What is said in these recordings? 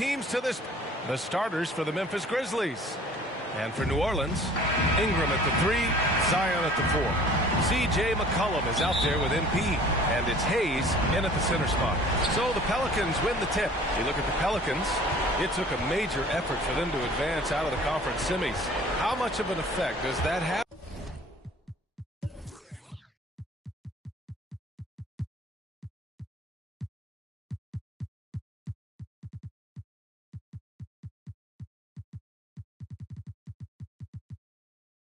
teams to this. The starters for the Memphis Grizzlies. And for New Orleans, Ingram at the 3, Zion at the 4. C.J. McCollum is out there with MP, and it's Hayes in at the center spot. So the Pelicans win the tip. You look at the Pelicans, it took a major effort for them to advance out of the conference semis. How much of an effect does that have?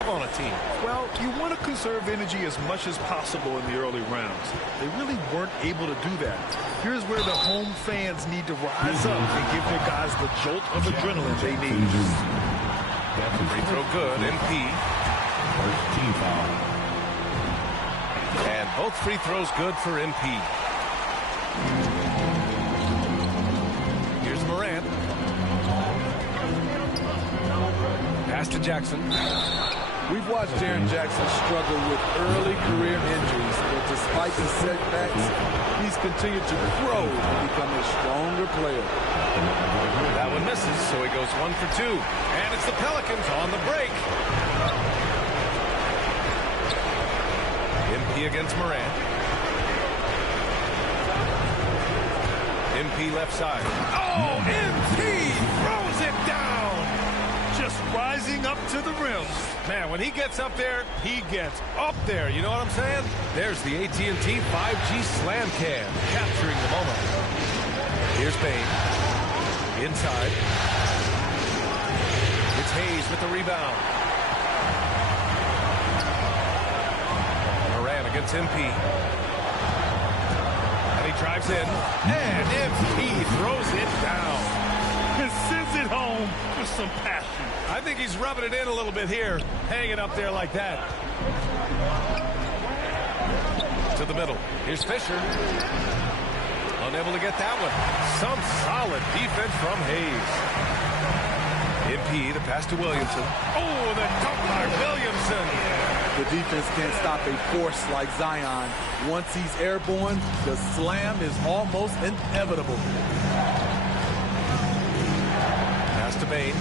On a team. Well, you want to conserve energy as much as possible in the early rounds. They really weren't able to do that. Here's where the home fans need to rise up and give their guys the jolt of adrenaline they need. Free throw good, MP. First team foul. And both free throws good for MP. Here's Morant. Pass to Jackson. We've watched Jaren Jackson struggle with early career injuries, but despite the setbacks, he's continued to grow and become a stronger player. That one misses, so he goes 1 for 2. And it's the Pelicans on the break. MP against Morant. MP left side. Oh, MP throws it down. Just rising up to the rim. Man, when he gets up there, he gets up there. You know what I'm saying? There's the AT&T 5G Slam Cam, capturing the moment. Here's Bane. Inside. It's Hayes with the rebound. Morant against MP. And he drives in. And MP throws it down. And sends it home with some passion. I think he's rubbing it in a little bit here, hanging up there like that. To the middle. Here's Fisher. Unable to get that one. Some solid defense from Hayes. MP, the pass to Williamson. Oh, the dunk by Williamson. The defense can't stop a force like Zion. Once he's airborne, the slam is almost inevitable. Pass to Bane.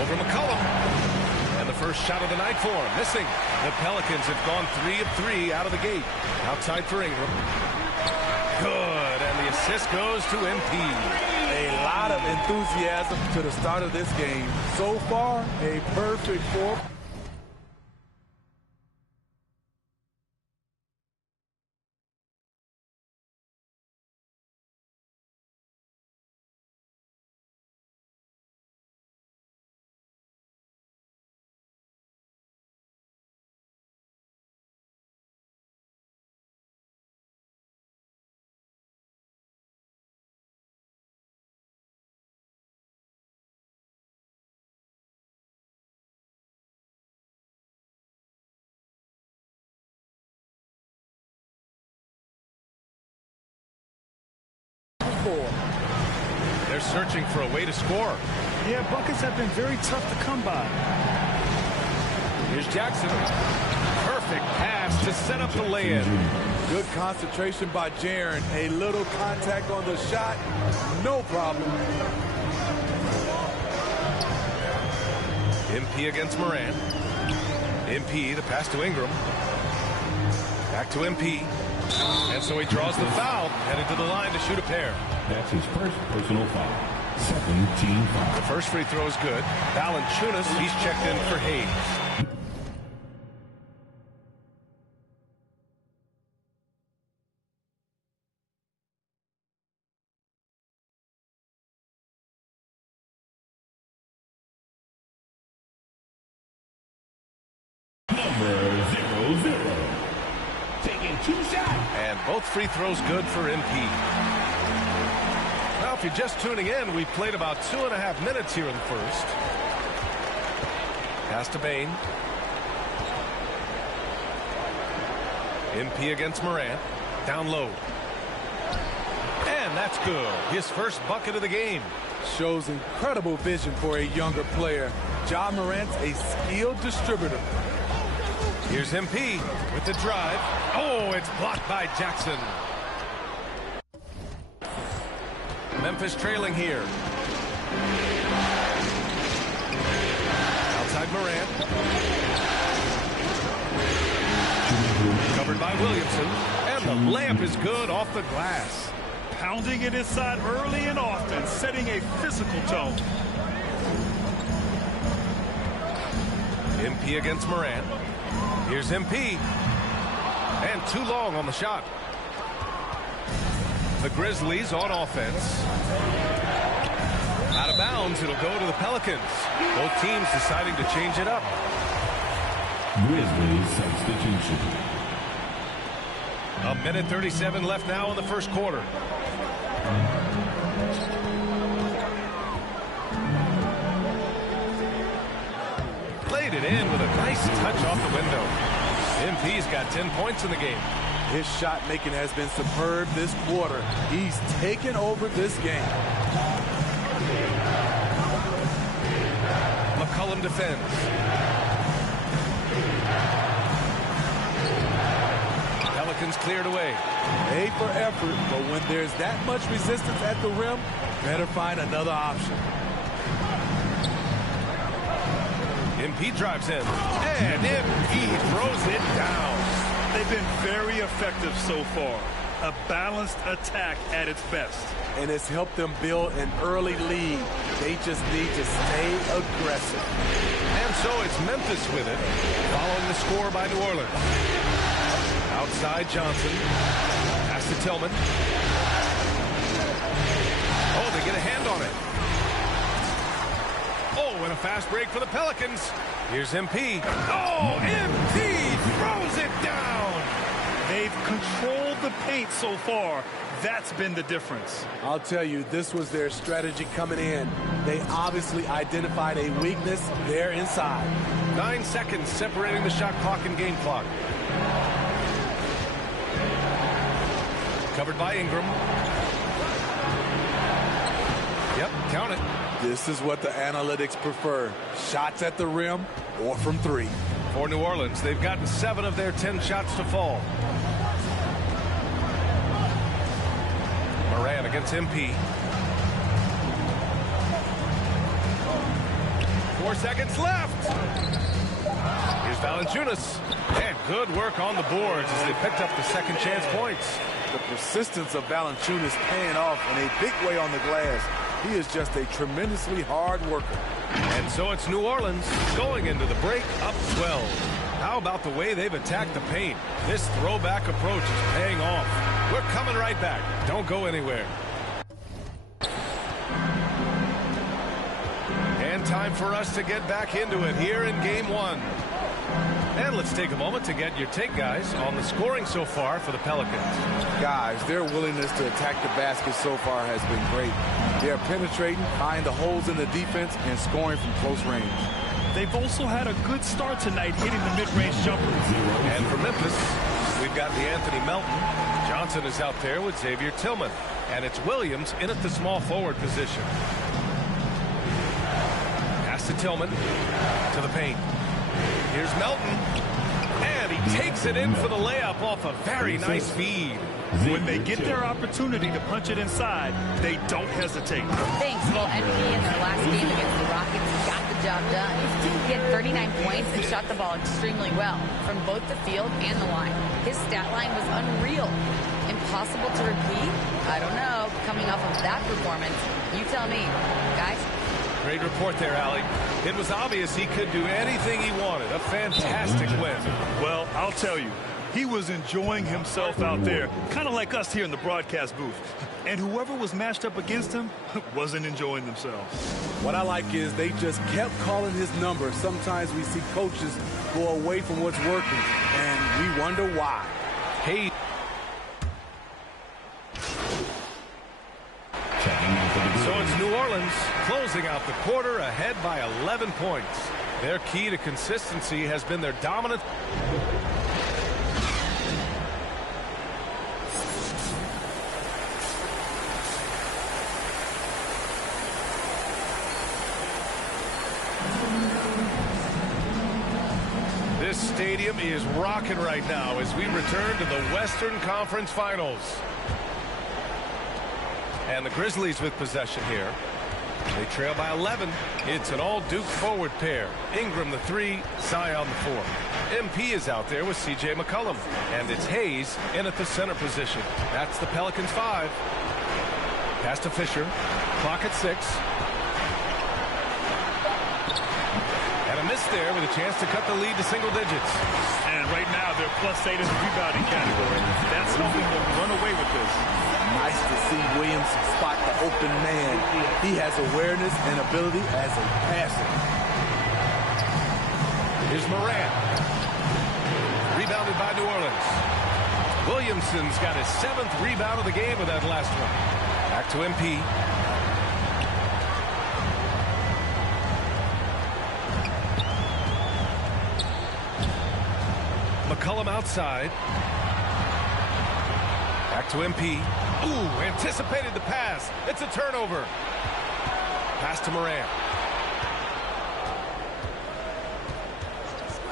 Over McCollum. And the first shot of the night for him. Missing. The Pelicans have gone 3 of 3 out of the gate. Outside for Ingram. Good. And the assist goes to MP. A lot of enthusiasm to the start of this game. So far, a perfect 4. They're searching for a way to score. Yeah, buckets have been very tough to come by. Here's Jackson. Perfect pass to set up the lay-in. Good concentration by Jaren. A little contact on the shot. No problem. MP against Morant. MP, the pass to Ingram. Back to MP. And so he draws the foul, headed to the line to shoot a pair. That's his first personal foul. Second team foul. The first free throw is good. Valanciunas, he's checked in for Hayes. Number 0-0. Taking 2 shots. And both free throws good for MP. Now, if you're just tuning in, we played about 2.5 minutes here in the first. Pass to Bane. MP against Morant. Down low. And that's good. His first bucket of the game. Shows incredible vision for a younger player. Ja Morant's a skilled distributor. Here's MP with the drive. Oh, it's blocked by Jackson. Memphis trailing here. Outside Morant. Covered by Williamson. And the layup is good off the glass. Pounding it inside early and often, setting a physical tone. MP against Morant. Here's MP. And too long on the shot. The Grizzlies on offense. Out of bounds, it'll go to the Pelicans. Both teams deciding to change it up. Grizzlies substitution. 1:37 left now in the first quarter. Played it in with a nice touch off the window. MP's got 10 points in the game. His shot making has been superb this quarter. He's taken over this game. McCollum defends. Pelicans cleared away. Made for effort, but when there's that much resistance at the rim, better find another option. MP drives in. And MP throws it down. They've been very effective so far. A balanced attack at its best. And it's helped them build an early lead. They just need to stay aggressive. And so it's Memphis with it, following the score by New Orleans. Outside Johnson. Pass to Tillman. Oh, they get a hand on it. Oh, and a fast break for the Pelicans. Here's MP. Oh, MP throws it down. They've controlled the paint so far. That's been the difference. I'll tell you, this was their strategy coming in. They obviously identified a weakness there inside. 9 seconds separating the shot clock and game clock. Covered by Ingram. Yep, count it. This is what the analytics prefer. Shots at the rim or from three. For New Orleans, they've gotten 7 of their 10 shots to fall. Morant against MP. 4 seconds left. Here's Valanciunas. And good work on the boards as they picked up the second chance points. The persistence of Valanciunas paying off in a big way on the glass. He is just a tremendously hard worker. And so it's New Orleans going into the break up 12. How about the way they've attacked the paint? This throwback approach is paying off. We're coming right back. Don't go anywhere. And time for us to get back into it here in game 1. And let's take a moment to get your take, guys, on the scoring so far for the Pelicans. Guys, their willingness to attack the basket so far has been great. They are penetrating, finding the holes in the defense, and scoring from close range. They've also had a good start tonight hitting the mid-range jumpers. And for Memphis, we've got the Anthony Melton. Johnson is out there with Xavier Tillman. And it's Williams in at the small forward position. Pass to Tillman. To the paint. Here's Melton. And he takes it in for the layup off a very nice feed. When they get their opportunity to punch it inside, they don't hesitate. Thanks. Well, MP in their last game against the Rockets got the job done. He had 39 points and shot the ball extremely well from both the field and the line. His stat line was unreal. Impossible to repeat? I don't know. Coming off of that performance, you tell me. Guys? Great report there, Allie. It was obvious he could do anything he wanted. A fantastic win. Well, I'll tell you, he was enjoying himself out there, kind of like us here in the broadcast booth. And whoever was matched up against him wasn't enjoying themselves. What I like is they just kept calling his number. Sometimes we see coaches go away from what's working, and we wonder why. Hey. So it's New Orleans closing out the quarter ahead by 11 points. Their key to consistency has been their dominant. This stadium is rocking right now as we return to the Western Conference Finals. And the Grizzlies with possession here. They trail by 11. It's an all-Duke forward pair. Ingram the 3, Zion the 4. MP is out there with C.J. McCollum. And it's Hayes in at the center position. That's the Pelicans 5. Pass to Fisher. Clock at 6. And a miss there with a chance to cut the lead to single digits. And right now they're +8 in the rebounding category. That's helping them run away with this. Nice to see Williams spot the open man. He has awareness and ability as a passer. Here's Morant. Rebounded by New Orleans. Williamson's got his 7th rebound of the game with that last one. Back to MP. McCollum outside. Back to MP. Ooh, anticipated the pass. It's a turnover. Pass to Morant.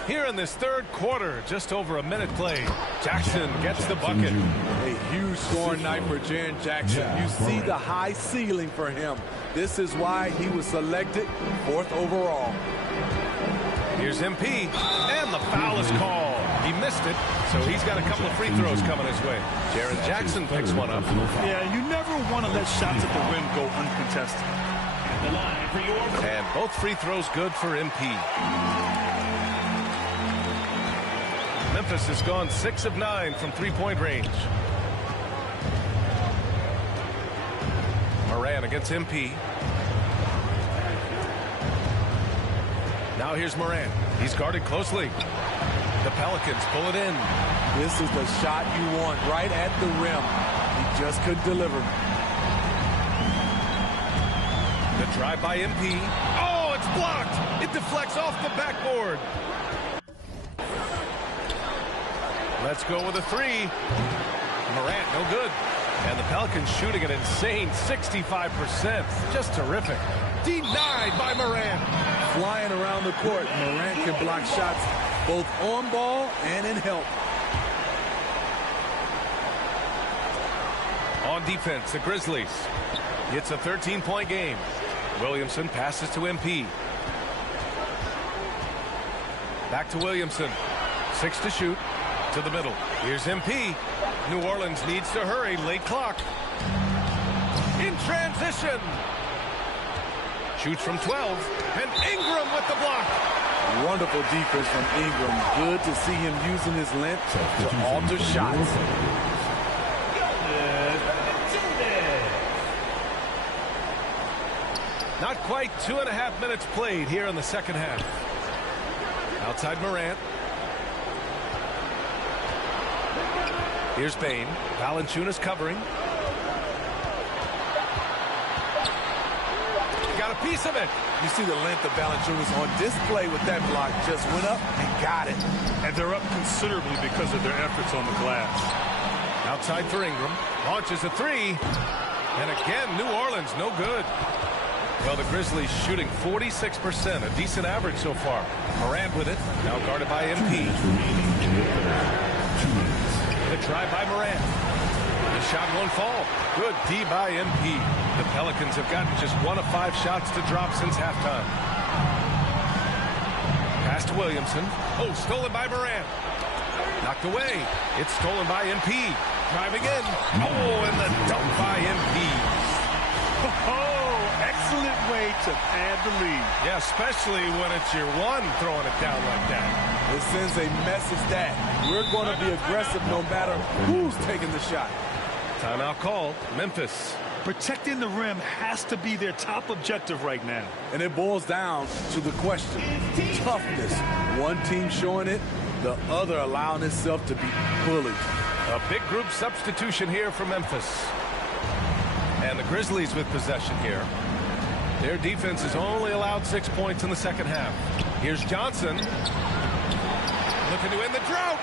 Here in this third quarter, just over a minute played. Jackson gets the bucket. A huge scoring night for Jaren Jackson. You see the high ceiling for him. This is why he was selected 4th overall. Here's MP, and the foul is called. He missed it, so he's got a couple of free throws coming his way. Jaren Jackson picks one up. Yeah, you never want to let shots at the rim go uncontested. And both free throws good for MP. Memphis has gone 6 of 9 from three-point range. Morant against MP. Now here's Morant. He's guarded closely. The Pelicans pull it in. This is the shot you want, right at the rim. He just couldn't deliver. The drive by MP. Oh, it's blocked. It deflects off the backboard. Let's go with a 3. Morant, no good. And the Pelicans shooting an insane 65%. Just terrific. Denied by Morant. Flying around the court, Morant can block shots both on ball and in help. On defense, the Grizzlies. It's a 13-point game. Williamson passes to MP. Back to Williamson. 6 to shoot. To the middle. Here's MP. New Orleans needs to hurry. Late clock. In transition. Shoots from 12. And Ingram with the block. Wonderful defense from Ingram. Good to see him using his length to alter shots. Not quite 2.5 minutes played here in the second half. Outside Morant. Here's Bane. Valanciunas covering. Got a piece of it. You see the length of Valanciunas on display with that block. Just went up and got it. And they're up considerably because of their efforts on the glass. Outside for Ingram. Launches a 3. And again, New Orleans, no good. Well, the Grizzlies shooting 46%, a decent average so far. Morant with it. Now guarded by MP. The drive by Morant. The shot won't fall. Good D by MP. The Pelicans have gotten just 1 of 5 shots to drop since halftime. Pass to Williamson. Oh, stolen by Morant. Knocked away. It's stolen by MP. Driving in. Oh, and the dunk by MP. Oh, excellent way to pad the lead. Yeah, especially when it's your one throwing it down like that. It sends a message that we're going to be aggressive no matter who's taking the shot. Timeout called. Memphis. Protecting the rim has to be their top objective right now. And it boils down to the question. Toughness. One team showing it, the other allowing itself to be bullied. A big group substitution here for Memphis. And the Grizzlies with possession here. Their defense has only allowed 6 points in the second half. Here's Johnson. Looking to end the drought.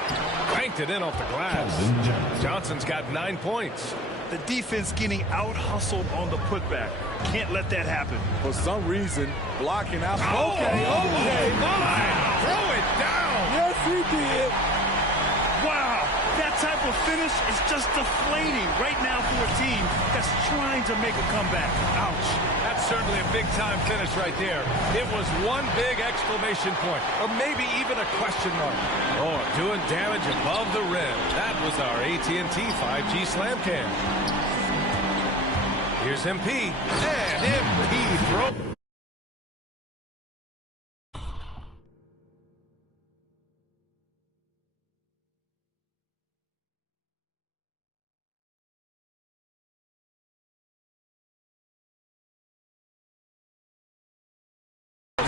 Banked it in off the glass. Johnson's got 9 points. The defense getting out-hustled on the putback. Can't let that happen. For some reason, blocking out. Okay. Throw it down. Yes, he did. Wow, that type of finish is just deflating right now for a team that's trying to make a comeback. Ouch. That's certainly a big-time finish right there. It was one big exclamation point, or maybe even a question mark. Oh, doing damage above the rim. That was our AT&T 5G Slam Cam. Here's MP, and MP throw.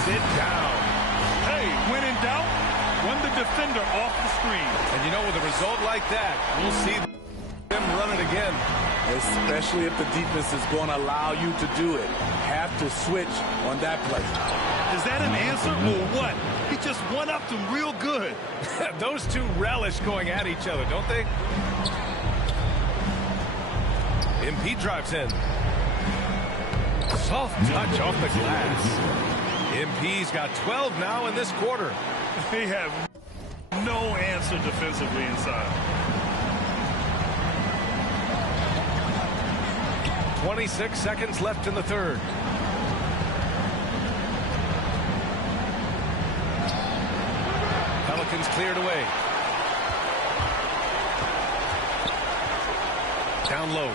It down. Hey, when in doubt, run the defender off the screen. And you know, with a result like that, we'll see them run it again. Especially if the defense is going to allow you to do it. Have to switch on that play. Is that an answer or what? He just one-upped him real good. Those two relish going at each other, don't they? MP drives in. Soft touch off the glass. MP's got 12 now in this quarter. They have no answer defensively inside. 26 seconds left in the third. Pelicans cleared away. Down low.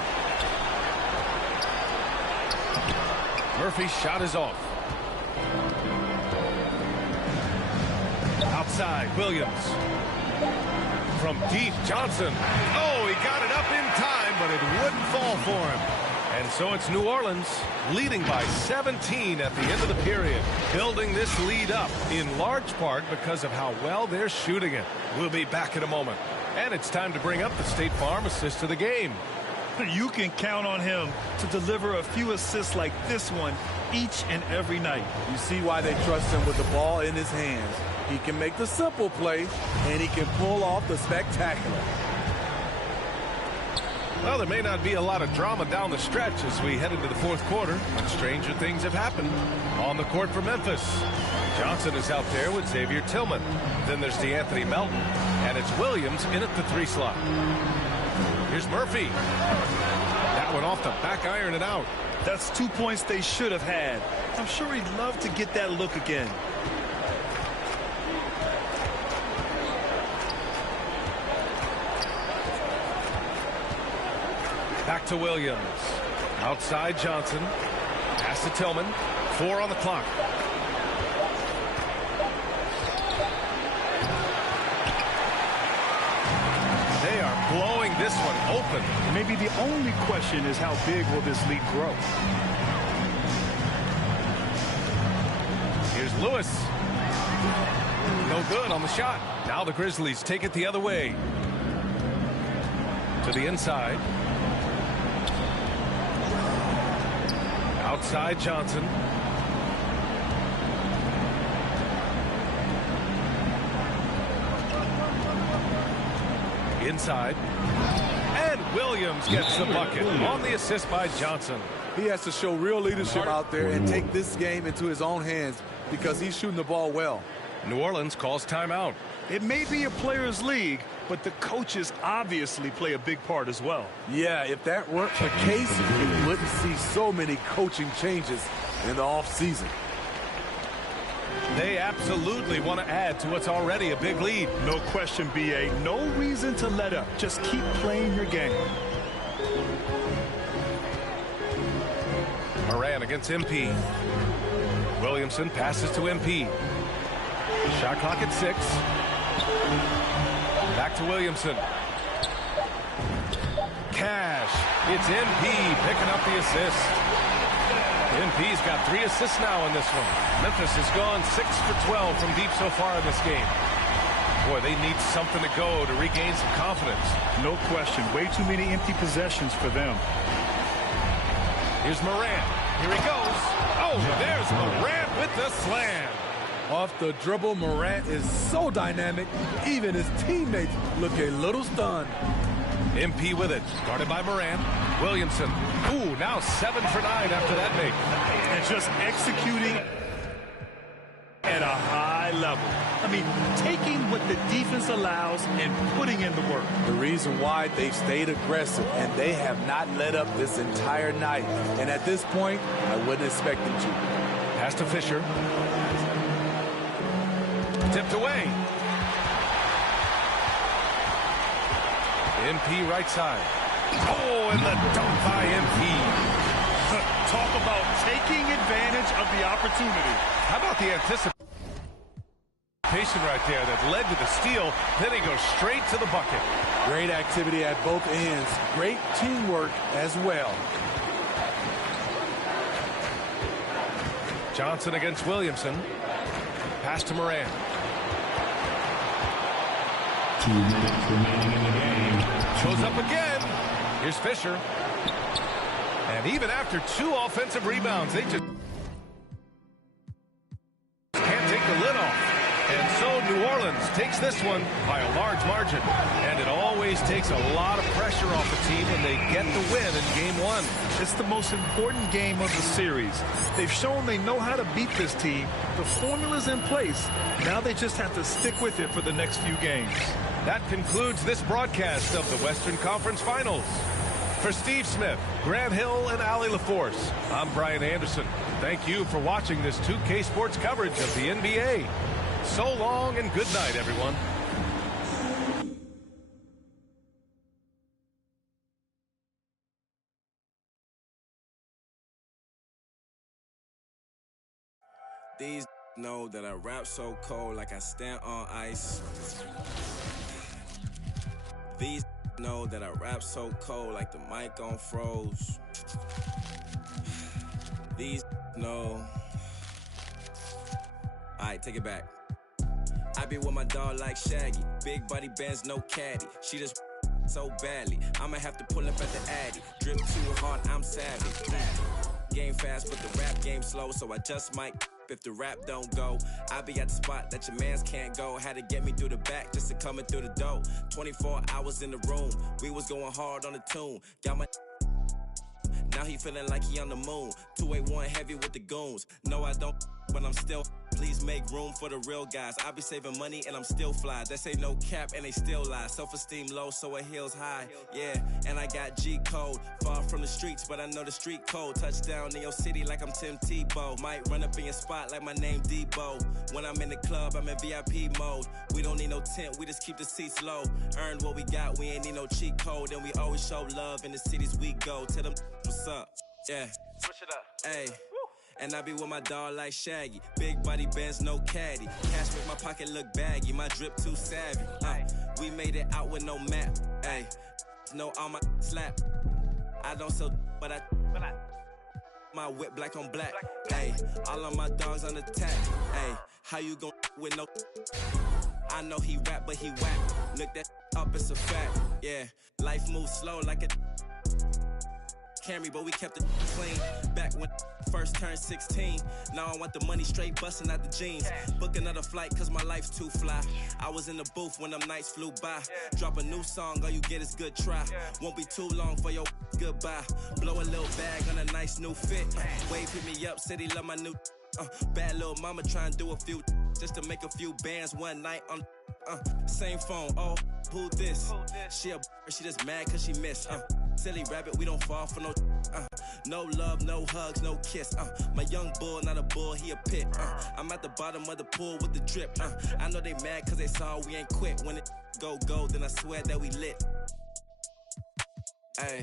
Murphy's shot is off. Outside, Williams. From deep, Johnson. Oh, he got it up in time, but it wouldn't fall for him. And so it's New Orleans leading by 17 at the end of the period, building this lead up in large part because of how well they're shooting it. We'll be back in a moment. And it's time to bring up the State Farm assist of the game. You can count on him to deliver a few assists like this one each and every night. You see why they trust him with the ball in his hands. He can make the simple play, and he can pull off the spectacular. Well, there may not be a lot of drama down the stretch as we head into the fourth quarter, but stranger things have happened. On the court for Memphis, Johnson is out there with Xavier Tillman. Then there's DeAnthony Melton, and it's Williams in at the 3 slot. Here's Murphy. That one off the back iron and out. That's 2 points they should have had. I'm sure he'd love to get that look again. Back to Williams. Outside Johnson. Pass to Tillman. 4 on the clock. They are blowing this one open. Maybe the only question is how big will this lead grow? Here's Lewis. No good on the shot. Now the Grizzlies take it the other way. To the inside. Outside Johnson. Inside. And Williams gets the bucket on the assist by Johnson. He has to show real leadership out there and take this game into his own hands because he's shooting the ball well. New Orleans calls timeout. It may be a players' league, but the coaches obviously play a big part as well. Yeah, if that weren't the case, we wouldn't see so many coaching changes in the offseason. They absolutely want to add to what's already a big lead. No question, B.A. No reason to let up. Just keep playing your game. Moran against MP. Williamson passes to MP. Shot clock at 6. Back to Williamson. Cash. It's MP picking up the assist. MP's got 3 assists now in this one. Memphis has gone 6 for 12 from deep so far in this game. Boy, they need something to go to regain some confidence. No question. Way too many empty possessions for them. Here's Moran. Here he goes. Oh, there's Moran with the slam. Off the dribble, Morant is so dynamic, even his teammates look a little stunned. MP with it, guarded by Moran. Williamson, ooh, now 7 for 9 after that make. And just executing at a high level. I mean, taking what the defense allows and putting in the work. The reason why they've stayed aggressive and they have not let up this entire night. And at this point, I wouldn't expect them to. Pass to Fisher. Tipped away. MP right side. Oh, and the dunk by MP. Talk about taking advantage of the opportunity. How about the anticipation right there that led to the steal? Then he goes straight to the bucket. Great activity at both ends. Great teamwork as well. Johnson against Williamson. Pass to Moran. 2 minutes remaining in the game. Shows up again. Here's Fisher. And even after 2 offensive rebounds, they just can't take the lid off. And so New Orleans takes this one by a large margin. And it always takes a lot of pressure off the team when they get the win in Game 1. It's the most important game of the series. They've shown they know how to beat this team. The formula's in place. Now they just have to stick with it for the next few games. That concludes this broadcast of the Western Conference Finals. For Steve Smith, Grant Hill, and Allie LaForce, I'm Brian Anderson. Thank you for watching this 2K Sports coverage of the NBA. So long and good night, everyone. These know that I rap so cold like I stand on ice. These know that I rap so cold like the mic on froze. These know. Alright, take it back. I be with my dog like Shaggy. Big body bands, no caddy. She just so badly. I'ma have to pull up at the Addy. Drip too hard, I'm savage. Game fast, but the rap game slow, so I just might. If the rap don't go, I be at the spot that your mans can't go. Had to get me through the back just to coming through the door. 24 hours in the room, we was going hard on the tune. Got my now he feeling like he on the moon. 281 heavy with the goons. No, I don't, but I'm still. Please make room for the real guys. I be saving money and I'm still fly. They say no cap and they still lie. Self-esteem low, so it heels high. Yeah, and I got G code. Far from the streets, but I know the street code. Touchdown in your city like I'm Tim Tebow. Might run up in your spot like my name Debo. When I'm in the club, I'm in VIP mode. We don't need no tent, we just keep the seats low. Earned what we got, we ain't need no cheat code. And we always show love in the cities we go. Tell them what's up, yeah. Switch it up, ayy. And I be with my dog like Shaggy. Big body bands, no caddy. Cash make my pocket look baggy. My drip too savvy. We made it out with no map. Ay, no on my slap. I don't sell, but I my whip black on black. Ay, all of my dogs on attack. Ay, how you gon' with no? I know he rap, but he whack. Look that up, it's a fact. Yeah, life moves slow like a Camry, but we kept it clean. Back when first turned 16. Now I want the money straight busting out the jeans. Book another flight cause my life's too fly. I was in the booth when them nights flew by. Drop a new song, all you get is good try. Won't be too long for your goodbye. Blow a little bag on a nice new fit. Wave hit me up, said he love my new bad little mama try and do a few just to make a few bands one night on same phone. Oh, who this? She just mad cause she missed. Silly rabbit, we don't fall for no no love, no hugs, no kiss. My young bull, not a bull, he a pit. I'm at the bottom of the pool with the drip. I know they mad cause they saw we ain't quit. When it go gold, then I swear that we lit. Ay,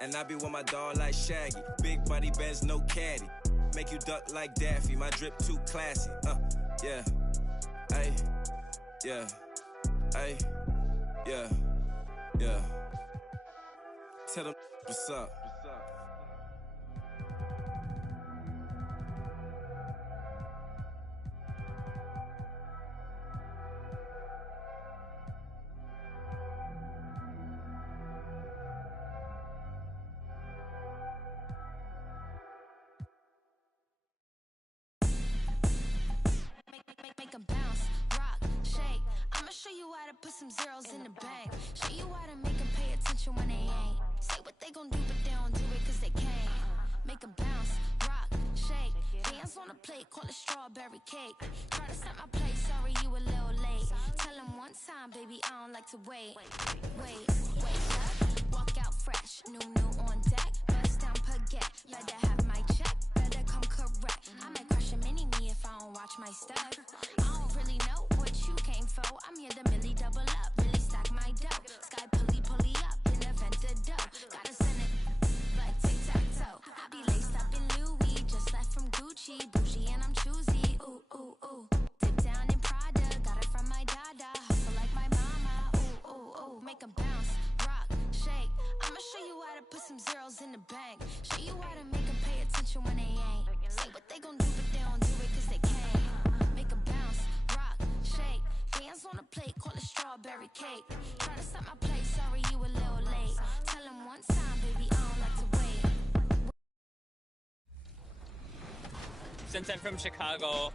and I be with my dog like Shaggy. Big body bands, no caddy. Make you duck like Daffy, my drip too classy. Yeah, ay, yeah, ay, yeah, yeah. Tell them what's up. Make 'em bounce, rock, shake. I'ma show you how to put some zeros in the bank. Show you how to make 'em pay attention when they ain't. Say what they gon' do, but they don't do it cause they can't. Make 'em bounce, rock, shake. Dance on the plate, call it strawberry cake. Try to set my place, sorry you a little late. Tell him one time, baby, I don't like to wait. Wait up, walk out fresh, new on deck. Bust down baguette, better have my check, better come correct. I might crush a mini-me if I don't watch my step. I don't really know what you came for. I'm here to Millie double up, really stack my dough. Sky pulley up, in the vent dough. Gotta send it like tic-tac-toe. I be laced up in Louis, just left from Gucci. Bougie and I'm choosy, ooh, ooh, ooh. Dip down in Prada, got it from my dada. Hustle like my mama, ooh, ooh, ooh. Make 'em bounce, rock, shake. I'ma show you how to put some zeros in the bank. Show you how to make 'em pay attention when they ain't. Say what they gon' do, but they don't do it 'cause they can't. Make 'em bounce, rock, shake. Hands on the plate, call it strawberry cake. Try to set my place, sorry you a little late. Tell him one time, baby, I don't like to wait. Since I'm from Chicago,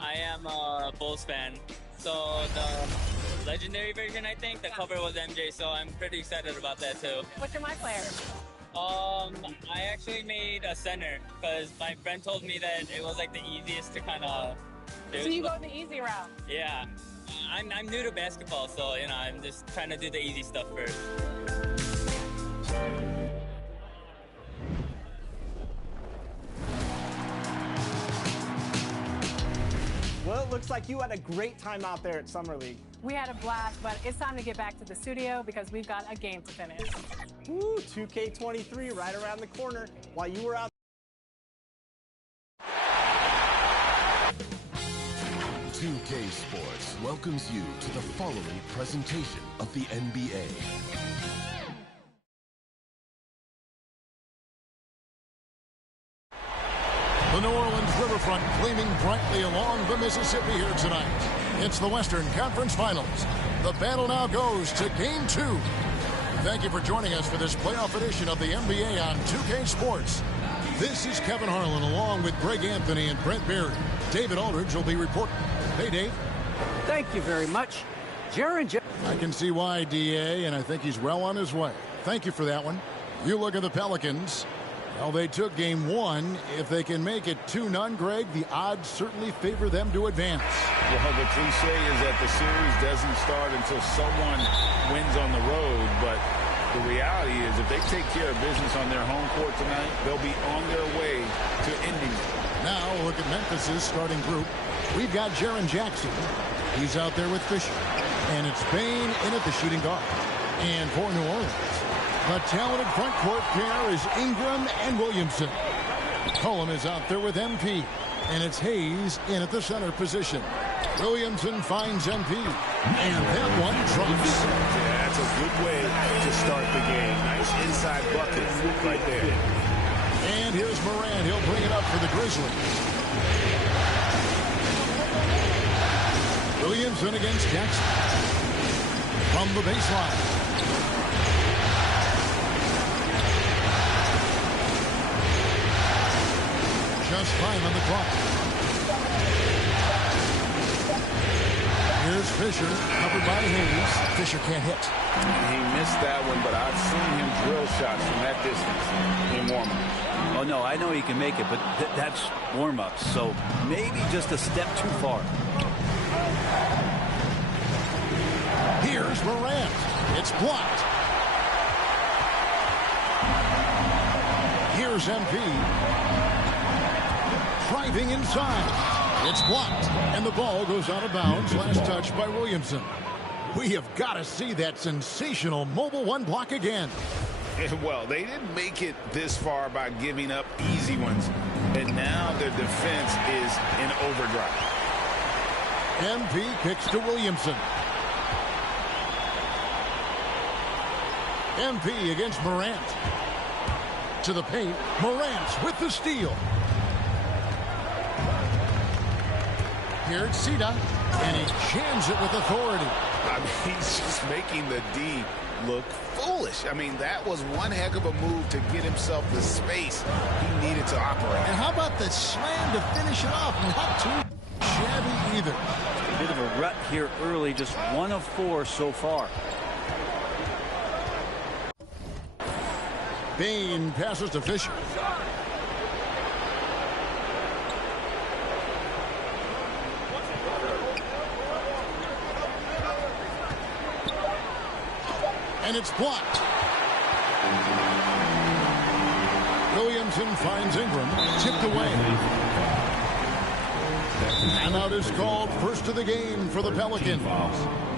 I am a Bulls fan. So the legendary version, I think, the cover was MJ, so I'm pretty excited about that too. What's your My Player? I actually made a center because my friend told me that it was like the easiest to kind of do. So you go the easy route? Yeah. I'm new to basketball, so you know I'm just trying to do the easy stuff first. Well, it looks like you had a great time out there at Summer League. We had a blast, but it's time to get back to the studio because we've got a game to finish. Woo, 2K23 right around the corner. While you were out 2K Sports welcomes you to the following presentation of the NBA. The New Orleans riverfront gleaming brightly along the Mississippi here tonight. It's the Western Conference Finals. The battle now goes to Game 2. Thank you for joining us for this playoff edition of the NBA on 2K Sports. This is Kevin Harlan along with Greg Anthony and Brent Beard. David Aldridge will be reporting. Hey, Dave. Thank you very much. Jaren. I can see why, DA, and I think he's well on his way. Thank you for that one. You look at the Pelicans. Well, they took Game 1. If they can make it 2-0, Greg, the odds certainly favor them to advance. Well, the cliche is that the series doesn't start until someone wins on the road, but the reality is if they take care of business on their home court tonight, they'll be on their way to ending it. Now, look at Memphis' starting group. We've got Jaren Jackson. He's out there with Fisher. And it's Bane in at the shooting guard. And for New Orleans, the talented front court pair is Ingram and Williamson. Cullum is out there with MP. And it's Hayes in at the center position. Williamson finds MP. And that one drops. Yeah, that's a good way to start the game. Nice inside bucket right there. And here's Morant. He'll bring it up for the Grizzlies. Williamson against Jackson. From the baseline. Just 5 on the clock. Here's Fisher, covered by Hayes. Fisher can't hit. He missed that one, but I've seen him drill shots from that distance in warm-ups. Oh, no, I know he can make it, but that's warm-ups, so maybe just a step too far. Here's Morant. It's blocked. Here's MP. Driving inside. It's blocked. And the ball goes out of bounds. Last touch by Williamson. We have got to see that sensational Mobile One block again. Well, they didn't make it this far by giving up easy ones. And now their defense is in overdrive. MP kicks to Williamson. MP against Morant. To the paint. Morant with the steal. Here it's Sita. And he jams it with authority. I mean, he's just making the D look foolish. I mean, that was one heck of a move to get himself the space he needed to operate. And how about the slam to finish it off? Not too shabby either. A bit of a rut here early, just 1 of 4 so far. Bane passes to Fisher. And it's blocked. Williamson finds Ingram. Tipped away. Timeout is called. First of the game for the Pelicans.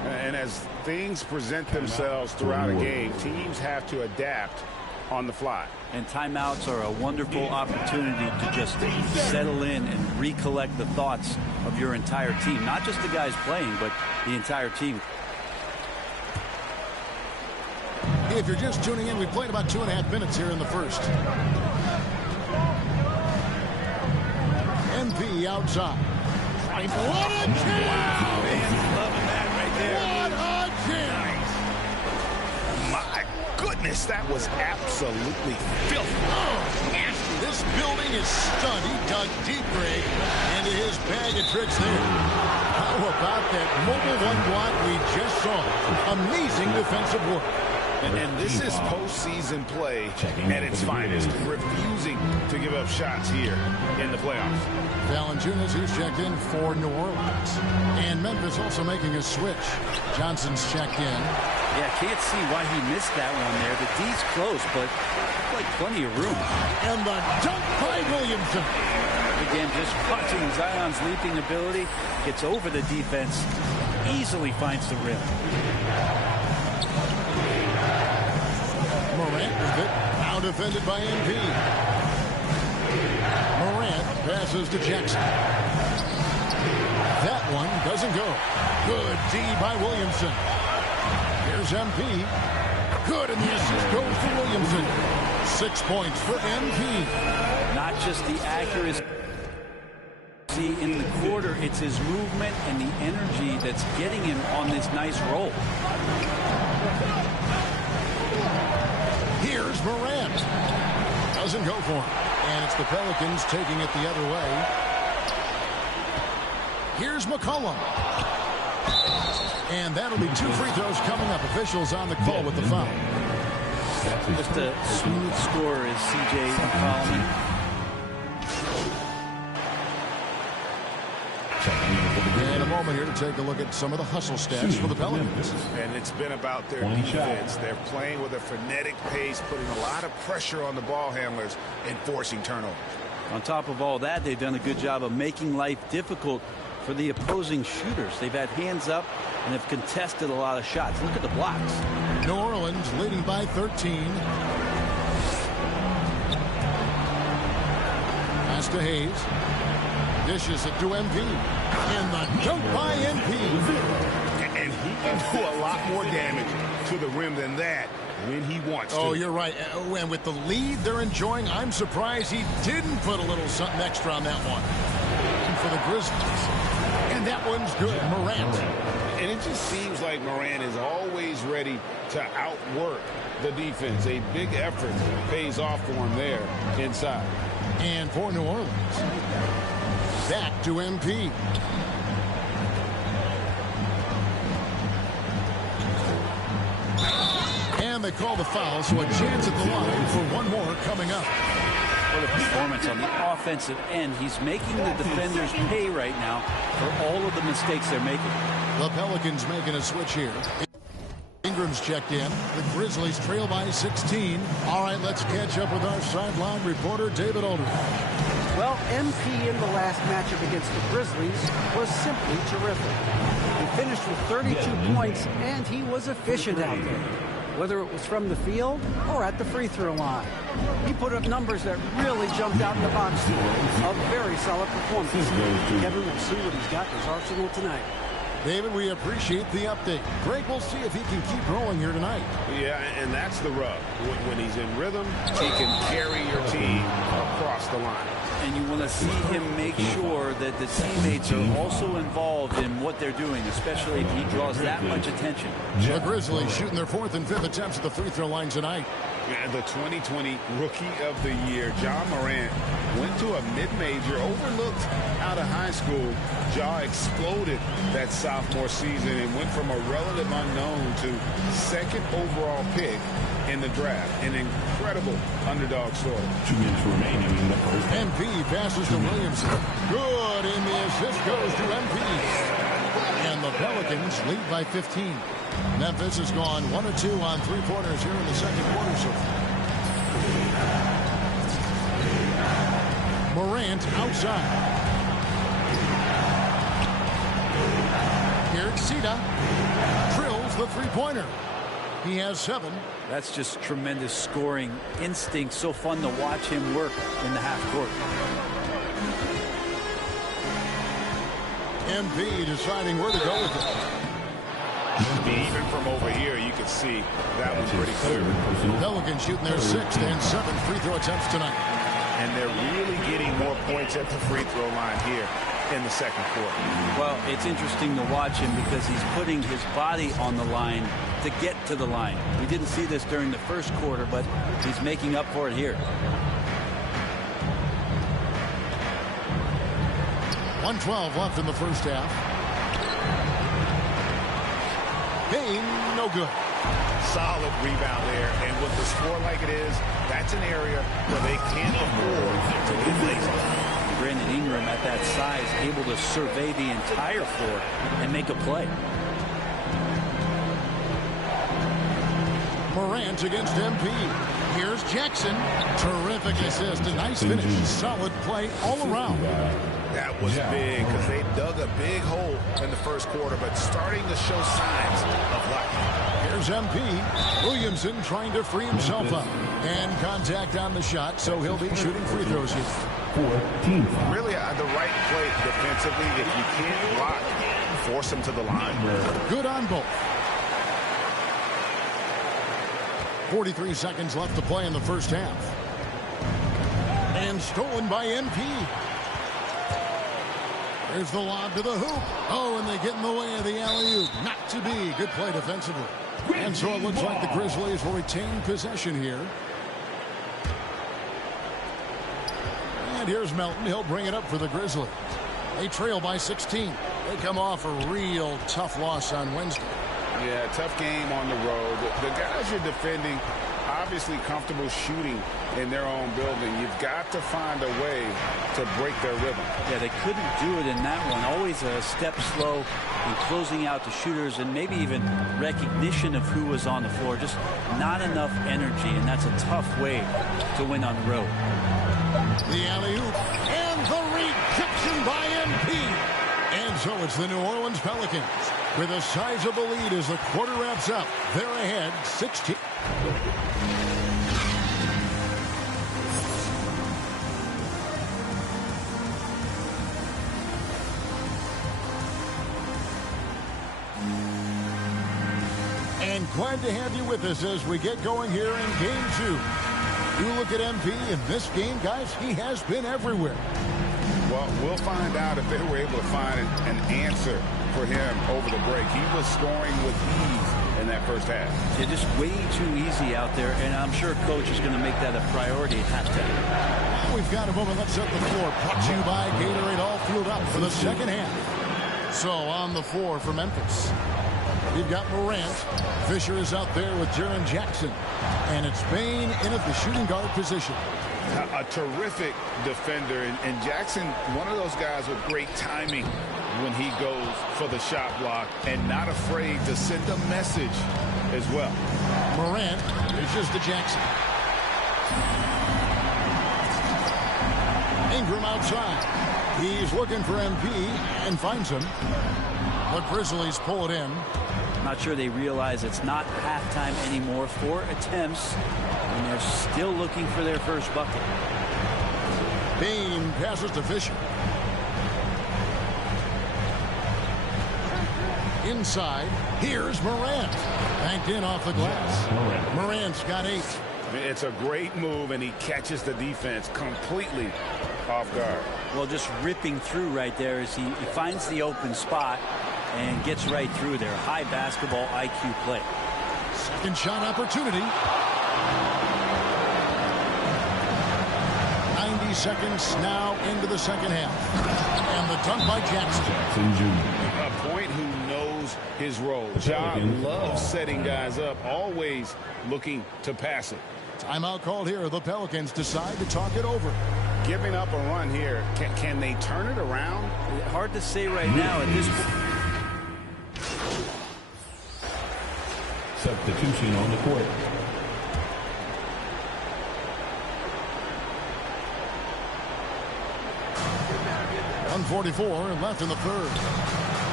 And as things present themselves throughout a game, teams have to adapt on the fly. And timeouts are a wonderful opportunity to just settle in and recollect the thoughts of your entire team. Not just the guys playing, but the entire team. If you're just tuning in, we played about 2.5 minutes here in the first. MP outside. What a jam! Wow, man, loving that right there. What a jam! My goodness, that was absolutely filthy. Oh, nasty. This building is stunned. He dug deep, Greg, into his bag of tricks there. How about that mobile one block we just saw? Amazing defensive work. And this is postseason play at its finest, refusing to give up shots here in the playoffs. Valanciunas, who's checked in for New Orleans. And Memphis also making a switch. Johnson's checked in. Yeah, can't see why he missed that one there. The D's close, but like plenty of room. And the dunk by Williamson. Again, just watching Zion's leaping ability. Gets over the defense. Easily finds the rim. Morant with it. Now defended by MP. Morant passes to Jackson. That one doesn't go. Good D by Williamson. Here's MP. Good, and the assist goes to Williamson. 6 points for MP. Not just the accuracy in the quarter, it's his movement and the energy that's getting him on this nice roll. Here's Morant. Doesn't go for him. And it's the Pelicans taking it the other way. Here's McCollum. And that'll be 2 free throws coming up. Officials on the call with the foul. Just a smooth scorer is C.J. McCollum. And a moment here to take a look at some of the hustle stats for the Pelicans. And it's been about their defense. They're playing with a frenetic pace, putting a lot of pressure on the ball handlers and forcing turnovers. On top of all that, they've done a good job of making life difficult for the opposing shooters. They've had hands up and have contested a lot of shots. Look at the blocks. New Orleans leading by 13. Pass to Hayes. Dishes it to MP. And the dunk by MP. And he can do a lot more damage to the rim than that when he wants to. Oh, you're right. And with the lead they're enjoying, I'm surprised he didn't put a little something extra on that one. And for the Grizzlies. And that one's good. Morant. And it just seems like Morant is always ready to outwork the defense. A big effort pays off for him there inside. And for New Orleans. Back to MP. And they call the foul, so a chance at the line for one more coming up. What a performance on the offensive end. He's making the defenders pay right now for all of the mistakes they're making. The Pelicans making a switch here. Ingram's checked in. The Grizzlies trail by 16. All right, let's catch up with our sideline reporter, David Aldridge. Well, MP in the last matchup against the Grizzlies was simply terrific. He finished with 32 points, and he was efficient out there, whether it was from the field or at the free throw line. He put up numbers that really jumped out in the box score. A very solid performance. Kevin, will see what he's got in his arsenal tonight. David, we appreciate the update. Greg, we'll see if he can keep rolling here tonight. Yeah, and that's the rub. When he's in rhythm, he can carry your team across the line. And you want to see him make sure that the teammates are also involved in what they're doing, especially if he draws that much attention. The Grizzlies shooting their 4th and 5th attempts at the free throw line tonight. The 2020 Rookie of the Year, Ja Morant, went to a mid-major, overlooked out of high school. Ja exploded that sophomore season and went from a relative unknown to 2nd overall pick in the draft. An incredible underdog story. 2 minutes remaining in the first. MP passes to Williamson. Good, and the assist goes to MP. And the Pelicans lead by 15. Memphis has gone 1 of 2 on three-pointers here in the second quarter so far. Morant outside. Here, Sita drills the three-pointer. He has 7. That's just tremendous scoring instinct. So fun to watch him work in the half court. MP deciding where to go with it. Even from over here, you can see that one's pretty clear. Pelicans shooting their 6th and 7th free throw attempts tonight. And they're really getting more points at the free throw line here in the second quarter. Well, it's interesting to watch him because he's putting his body on the line to get to the line. We didn't see this during the first quarter, but he's making up for it here. 1:12 left in the first half. Payne, no good. Solid rebound there, and with the score like it is, that's an area where they can't afford to get lazy. Brandon Ingram at that size, able to survey the entire floor and make a play. Morant against MP. Here's Jackson. Terrific assist. A nice finish. Solid play all around. That was big because they dug a big hole in the first quarter, but starting to show signs of life. Here's MP. Williamson trying to free himself up. And contact on the shot, so he'll be shooting free throws here. Really the right play defensively. If you can't block, force him to the line. Good on both. 43 seconds left to play in the first half. And stolen by MP. There's the lob to the hoop. Oh, and they get in the way of the alley-oop. Not to be. Good play defensively. And so it looks like the Grizzlies will retain possession here. And here's Melton. He'll bring it up for the Grizzlies. They trail by 16. They come off a real tough loss on Wednesday. Yeah, tough game on the road. The guys you're defending, obviously comfortable shooting in their own building. You've got to find a way to break their rhythm. Yeah, they couldn't do it in that one. Always a step slow in closing out the shooters and maybe even recognition of who was on the floor. Just not enough energy, and that's a tough way to win on the road. The alley-oop and the rejection by MP. And so it's the New Orleans Pelicans with a sizable lead as the quarter wraps up. They're ahead 16. And glad to have you with us as we get going here in Game 2. You look at MP in this game, guys, he has been everywhere. Well, we'll find out if they were able to find an answer for him over the break. He was scoring with ease in that first half. Yeah, just way too easy out there, and I'm sure Coach is going to make that a priority at halftime. We've got a moment. Let's set the floor. Brought to you by Gatorade, all fueled up for the second half. So on the floor for Memphis, you've got Morant. Fisher is out there with Jaren Jackson. And it's Bane in at the shooting guard position. A terrific defender, and Jackson, one of those guys with great timing when he goes for the shot block and not afraid to send a message as well. Morant dishes to Jackson. Ingram outside. He's looking for MP and finds him. The Grizzlies pull it in. Not sure they realize it's not halftime anymore. 4 attempts, and they're still looking for their first bucket. Bane passes to Fisher. Inside, here's Morant. Banked in off the glass. Morant's got 8. It's a great move, and he catches the defense completely off guard. Well, just ripping through right there as he finds the open spot and gets right through there. High basketball IQ play. Second shot opportunity. 90 seconds now into the second half. And the dunk by Jackson. A point who knows his role. Ja loves setting guys up, always looking to pass it. Timeout called here. The Pelicans decide to talk it over. Giving up a run here. Can they turn it around? Hard to say right now at this point. substitution on the court. .144 left in the third.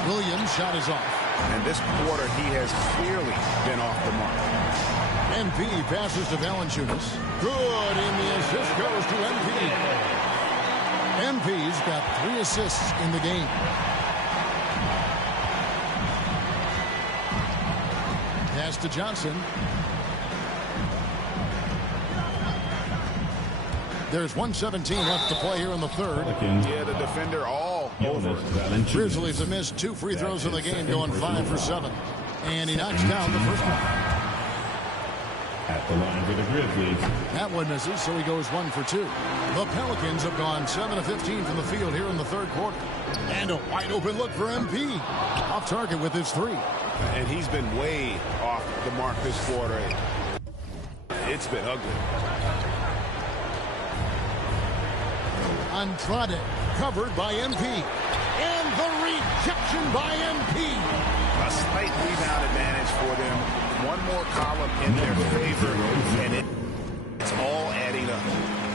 Williams' shot is off. And this quarter, he has clearly been off the mark. MP passes to Valanciunas. Good, and the assist goes to MP. MP's got 3 assists in the game. Pass to Johnson. There's 1:17 left to play here in the third. Yeah, the defender all over. Grizzlies have missed 2 free throws in the game, going 5 for 7. And he knocks down the first one. At the line for the Grizzlies. That one misses, so he goes 1 for 2. The Pelicans have gone 7 of 15 from the field here in the third quarter. And a wide open look for MP. Off target with his 3. And he's been way off the mark this quarter. It's been ugly. Andrade covered by MP. And the rejection by MP. A slight rebound advantage for them. One more column in their favor, and it's all adding up.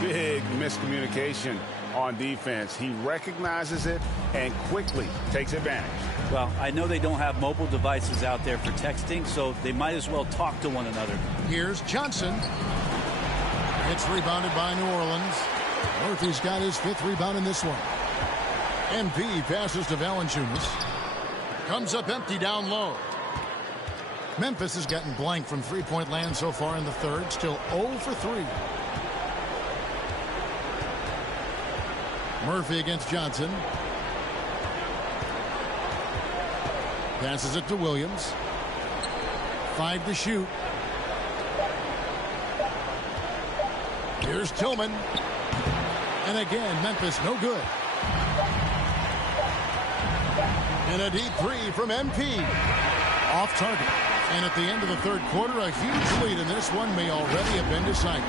Big miscommunication on defense. He recognizes it and quickly takes advantage. Well, I know they don't have mobile devices out there for texting, so they might as well talk to one another. Here's Johnson. It's rebounded by New Orleans. Murphy's got his 5th rebound in this one. MP passes to Valanciunas. Comes up empty down low. Memphis has gotten blank from three-point land so far in the third. Still 0 for 3. Murphy against Johnson. Passes it to Williams. 5 to shoot. Here's Tillman. And again, Memphis no good. And a deep 3 from MP. Off target. And at the end of the third quarter, a huge lead in this one may already have been decided.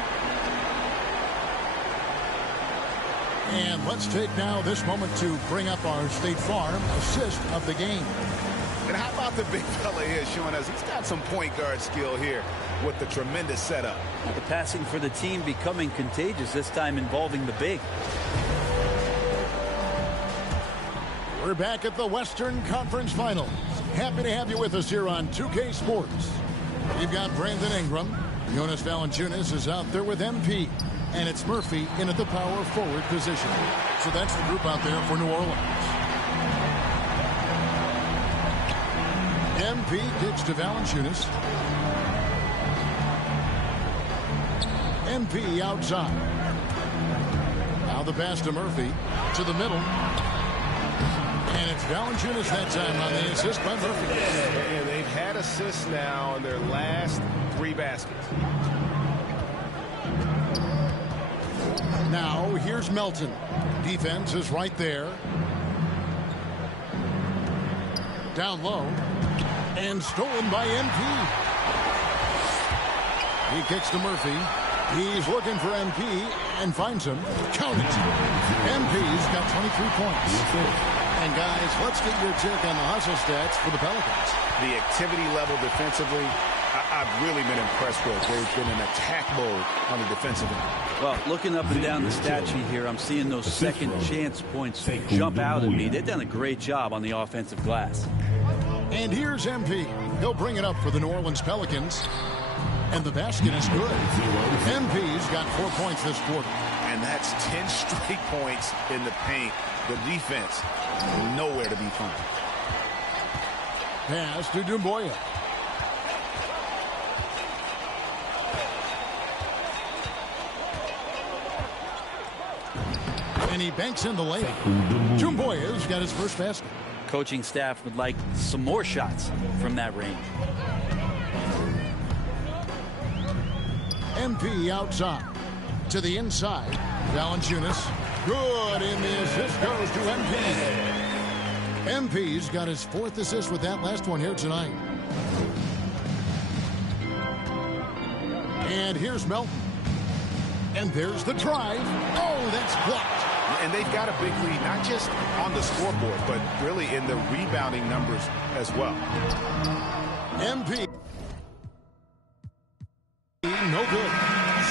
And let's take now this moment to bring up our State Farm assist of the game. And how about the big fella here showing us he's got some point guard skill here with the tremendous setup. The passing for the team becoming contagious, this time involving the big. We're back at the Western Conference Finals. Happy to have you with us here on 2K Sports. We've got Brandon Ingram. Jonas Valanciunas is out there with MP. And it's Murphy in at the power forward position. So that's the group out there for New Orleans. MP kicks to Valanciunas. MP outside. Now the pass to Murphy. To the middle. And it's Valanciunas that time on the assist by Murphy. And they've had assists now in their last 3 baskets. Now here's Melton. Defense is right there. Down low. And stolen by MP. He kicks to Murphy. He's looking for MP and finds him. Count it. MP's got 23 points. And guys, let's get your take on the hustle stats for the Pelicans. The activity level defensively, I've really been impressed with. They've been in attack mode on the defensive end. Well, looking up and down the stat sheet here, I'm seeing those second chance points jump out at me. They've done a great job on the offensive glass. And here's MP. He'll bring it up for the New Orleans Pelicans. And the basket is good. MP's got 4 points this quarter. And that's 10 straight points in the paint. The defense, nowhere to be found. Pass to Doumbouya. And he banks in the layup. Doumbouya's got his first basket. Coaching staff would like some more shots from that range. MP outside. To the inside. Valanciunas. Good, and the assist goes to MP. MP's got his 4th assist with that last one here tonight. And here's Melton. And there's the drive. Oh, that's blocked. And they've got a big lead, not just on the scoreboard, but really in the rebounding numbers as well. MP. no good.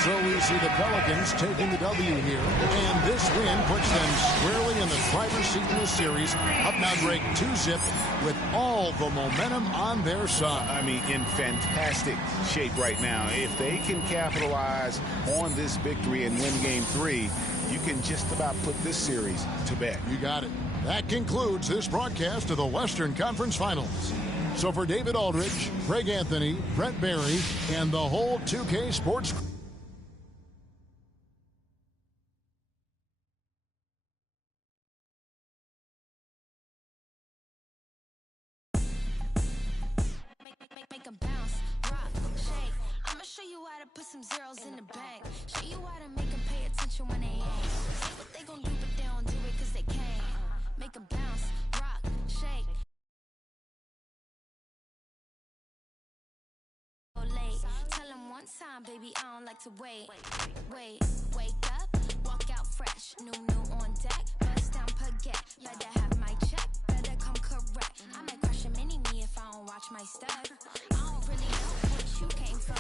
So we see the Pelicans taking the W here, and this win puts them squarely in the driver's seat in this series, up now Drake 2-zip with all the momentum on their side. I mean, in fantastic shape right now. If they can capitalize on this victory and win Game 3, you can just about put this series to bed. You got it. That concludes this broadcast of the Western Conference Finals. So for David Aldridge, Greg Anthony, Brent Barry, and the whole 2K Sports crew, put some zeros in the bank. Show you how to make them pay attention when they ain't. See what they gon' do, but they don't do it cause they can't. Make them bounce, rock, shake. Late. Tell them one time, baby, I don't like to wait. Wake up, walk out fresh. New on deck. Bust down baguette. Better have my check, better come correct. I might crush a mini-me if I don't watch my step. I don't really know what you came for.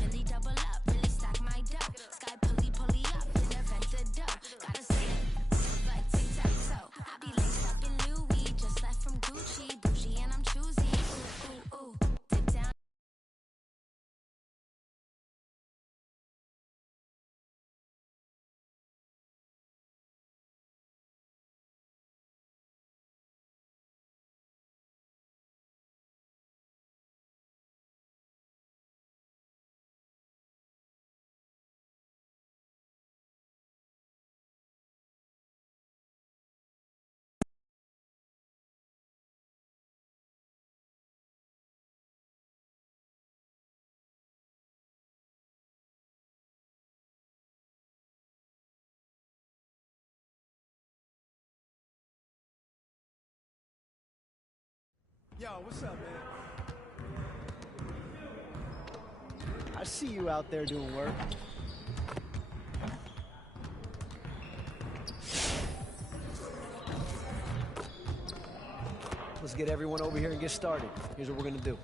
Really double up, really stack my dough. Sky pulley up, then event the dough. Gotta say it like tic-tac-toe. I be laced up in Louis, just left from Gucci. Bougie and I'm choosy. Ooh, ooh, ooh. Dip down. Yo, what's up, man? I see you out there doing work. Let's get everyone over here and get started. Here's what we're gonna do.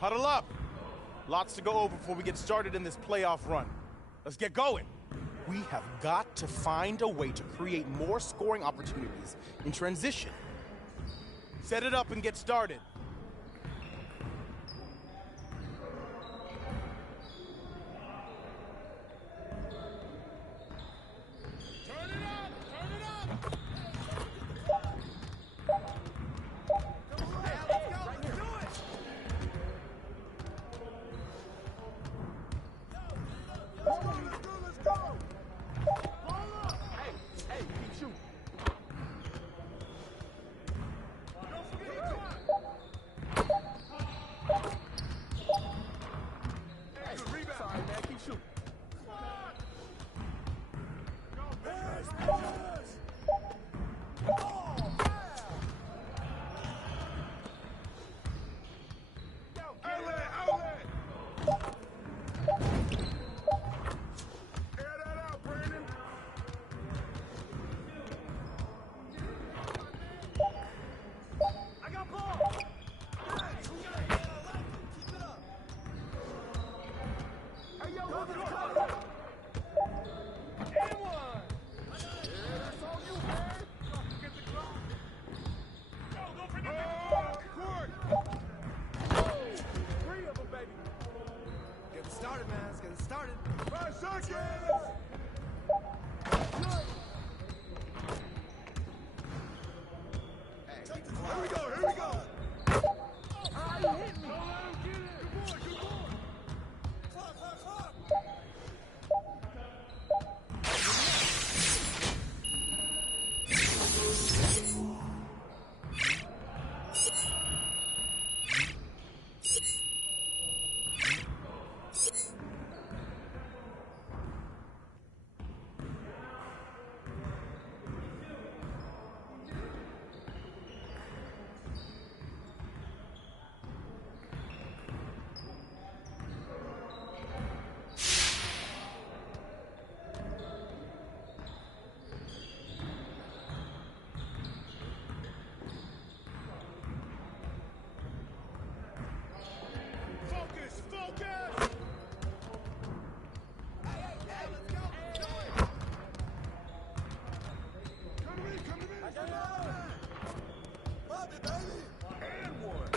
Huddle up. Lots to go over before we get started in this playoff run. Let's get going. We have got to find a way to create more scoring opportunities in transition. Set it up and get started. started. 5 seconds! Here we go, here we go! Ah, you hit me! Good boy, good boy! Clock, clock, clock! Focus, focus! Come to me, come to me! Bobby, baby! And one!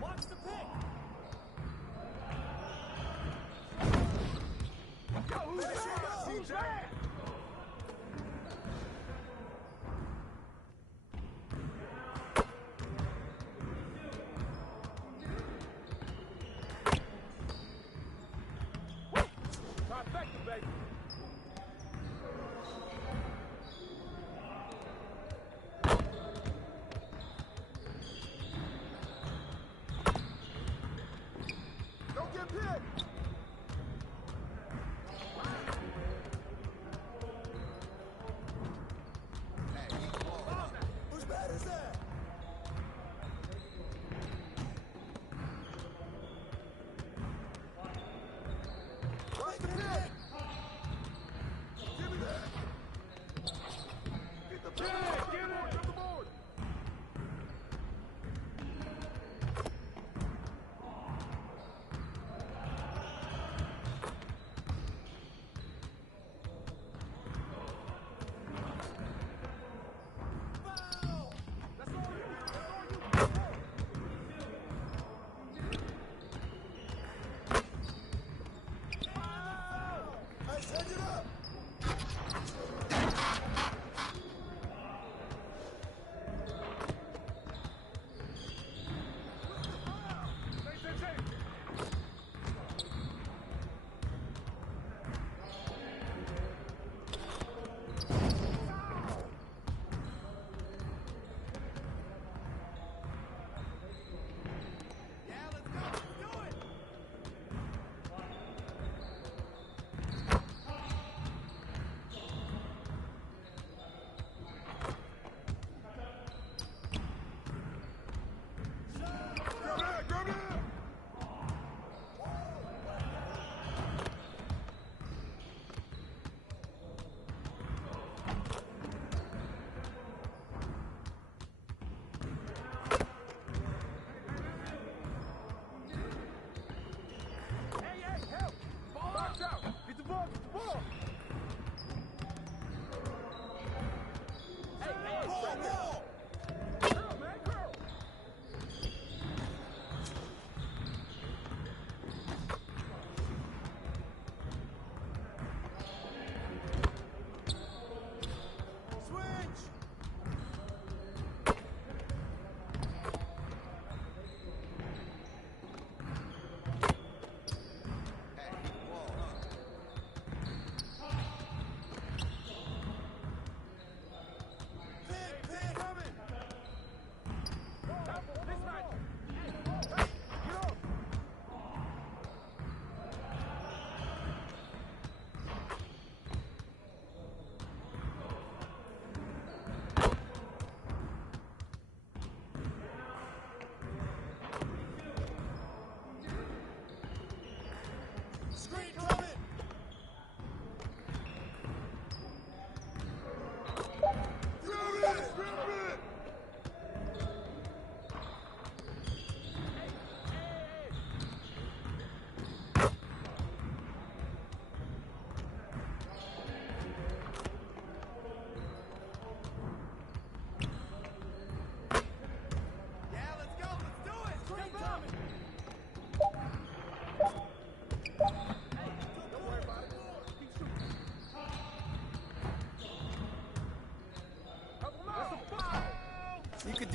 Watch the pick! Yo, who's that? Who's that? Trifecta, baby! Don't get picked! Whose bat is that? Right the pick! Give me that! Get the pick! Get it! Get the board! Foul! That's all you get! That's all you get! Hey, send it up! Yeah, let's go! Let's do it!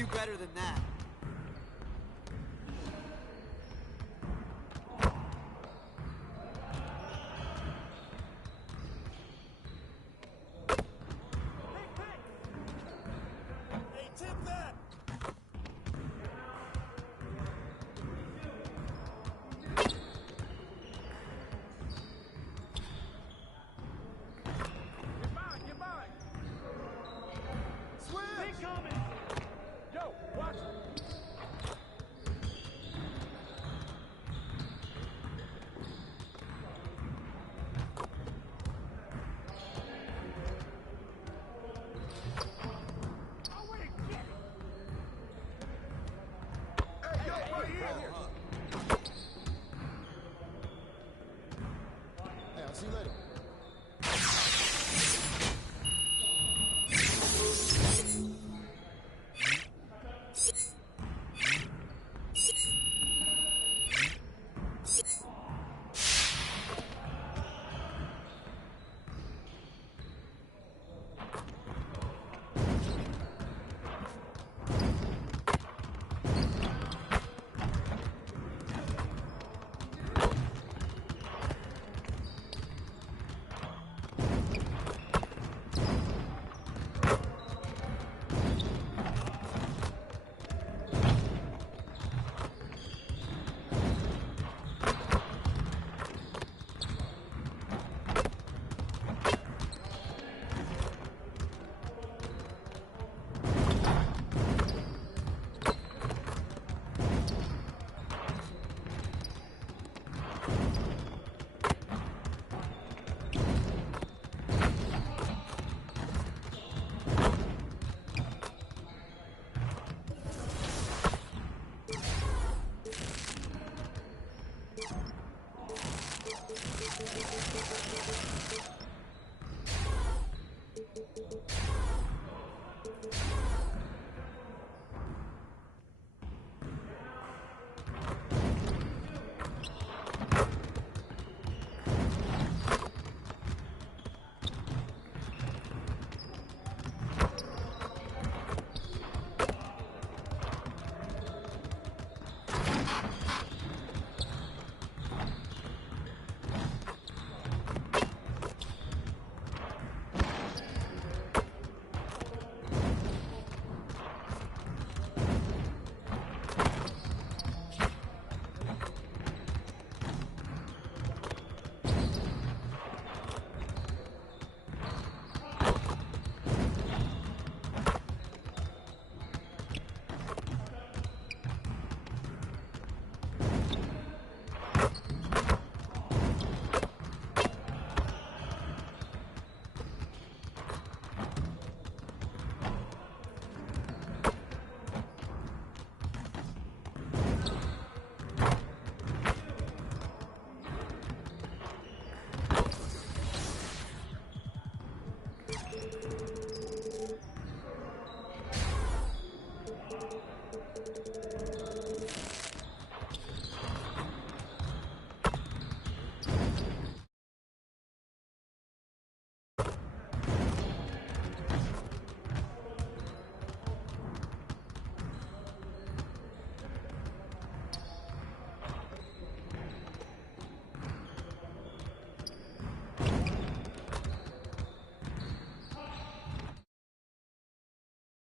do better than that.